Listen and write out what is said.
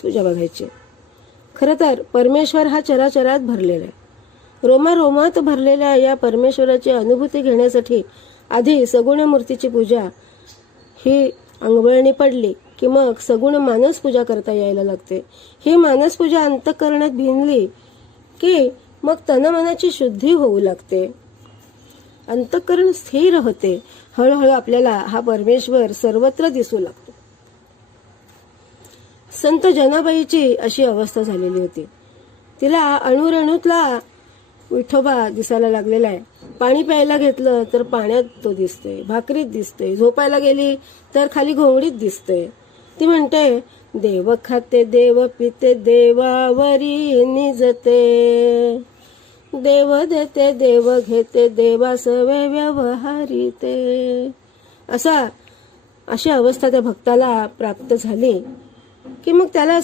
पूजा बघायची. खरं तर परमेश्वर हा चराचरात भरलेला आहे. रोमारोमात भरलेल्या या परमेश्वराची अनुभूती घेण्यासाठी आधी सगुण मूर्तीची पूजा ही अंगवळणी पडली की मग सगुण मानस पूजा करता यायला लागते. ही मानस पूजा अंतःकरणात भिनली की मग तनमनाची शुद्धी होऊ लागते. अंतःकरण स्थिर होते. हळूहळू आपल्याला हा परमेश्वर सर्वत्र दिसू लागतो. संत जनाबाईची अशी अवस्था झालेली होती. तिला अणुरेणूतला विठोबा दिसायला लागलेला आहे. पाणी प्यायला घेतलं तर पाण्यात तो दिसतोय, भाकरीत दिसतोय. झोपायला गेली तर खाली घोंगडीत दिसतोय. ती म्हणते, देव खाते देव पिते देवावरी निजते, देव देते देव घेते देवासवे व्यवहारिते. अशी अवस्था त्या भक्ताला प्राप्त झाली की मग त्याला